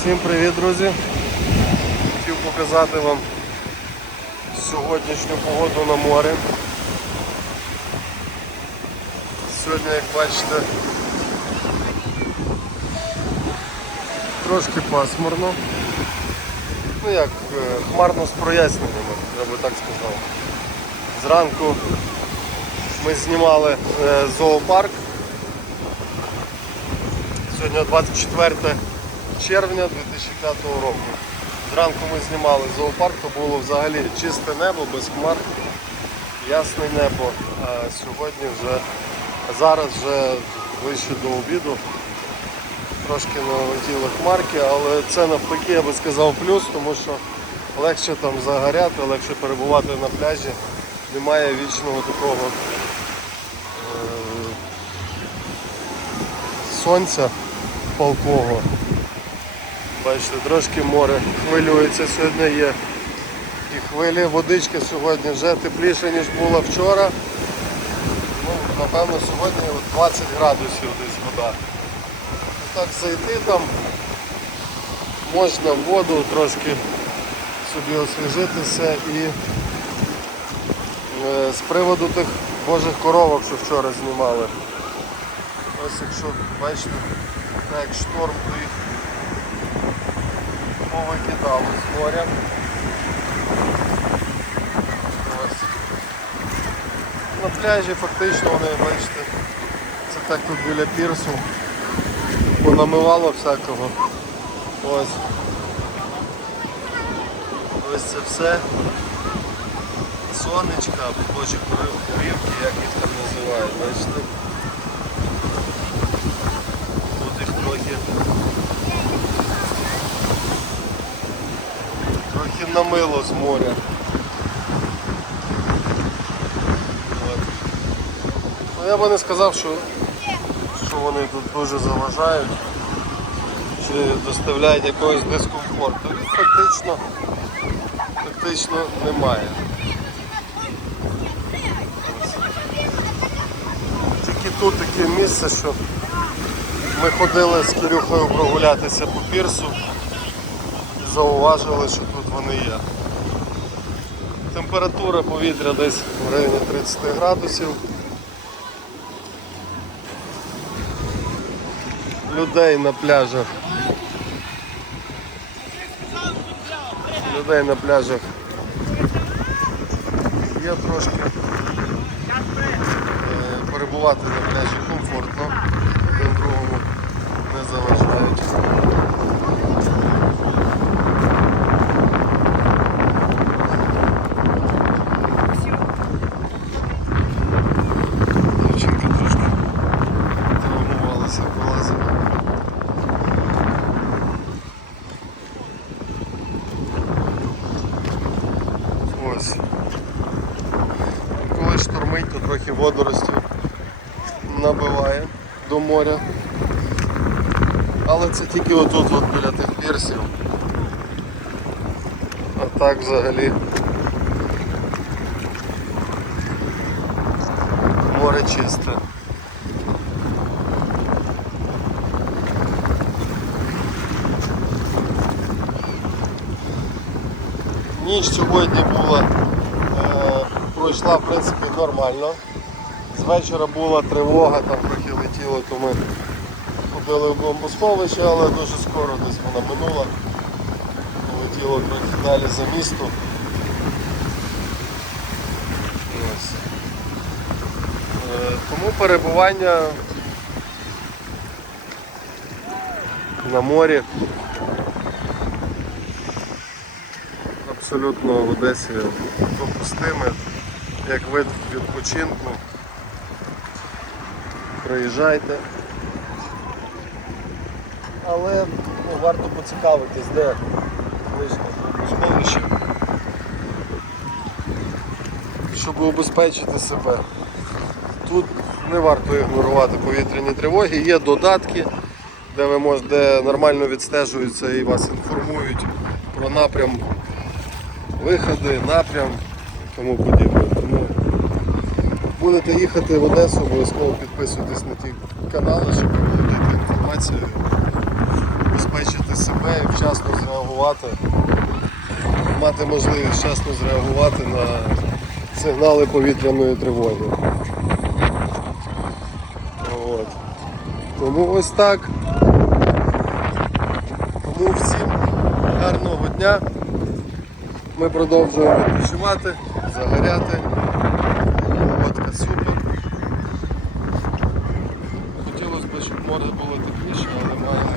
Всім привіт, друзі! Хотів показати вам сьогоднішню погоду на морі. Сьогодні, як бачите, трошки пасмурно. Ну як, е, хмарно з проясненнями, я би так сказав. Зранку ми знімали е, зоопарк. Сьогодні 24 червня 2005 року. Зранку ми знімали зоопарк, то було взагалі чисте небо, без хмар, ясне небо. А сьогодні вже, зараз вже ближче до обіду. Трошки налетіли хмарки, але це навпаки, я би сказав, плюс, тому що легше там загоряти, легше перебувати на пляжі. Немає вічного такого е, сонця палкого. Бачите, трошки море хвилюється сьогодні є. І хвилі, водичка сьогодні вже тепліше, ніж була вчора. Ну, напевно, сьогодні 20 градусів десь вода. Так зайти там можна воду трошки собі освіжитися і е, з приводу тих божих коровок, що вчора знімали. Ось якщо бачите, як шторм, то їх повикидало з моря. Ось. На пляжі фактично вони, бачите, це так тут біля пірсу. Понамивало всякого. Ось. Ось це все. Сонечка, божі корівки, як їх там називають, бачите. Тут їх трохи трохи намило з моря. Ну, я би не сказав, що, що вони тут дуже заважають чи доставляють якогось дискомфорту. Фактично, фактично немає. Тільки тут таке місце, що ми ходили з Кирюхою прогулятися по пірсу зауважили, що тут вони є. Температура повітря десь в районі 30 градусів. Людей на пляжах. Людей на пляжах є трошки. Е, Перебувати на пляжі комфортно, один другому не заважають. Коли штормить, то трохи водоростів набиває до моря. Але це тільки отут от біля тих пірсів. А так взагалі море чисте. Ніч сьогодні була, е, Пройшла в принципі нормально. З вечора була тривога, там трохи летіло, то ми ходили в бомбосховище, але дуже скоро десь вона минула. Летіло трохи далі за місто. Е, Тому перебування на морі абсолютно в Одесі допустиме, як вид відпочинку. Приїжджайте. Але ну, варто поцікавитись, де ближнє сховище, щоб убезпечити себе. Тут не варто ігнорувати повітряні тривоги, є додатки, де ви можете, де нормально відстежуються і вас інформують про напрям виходи, напрям тому подібне. Тому будете їхати в Одесу, обов'язково підписуйтесь на ті канали, щоб володіти інформацією, забезпечити себе себе і вчасно зреагувати, мати можливість вчасно зреагувати на сигнали повітряної тривоги. От. Тому ось так. Тому всім гарного дня. Ми продовжуємо відпочивати, загоряти. Водка супер. Хотілося б, щоб море було тепліше, але маємо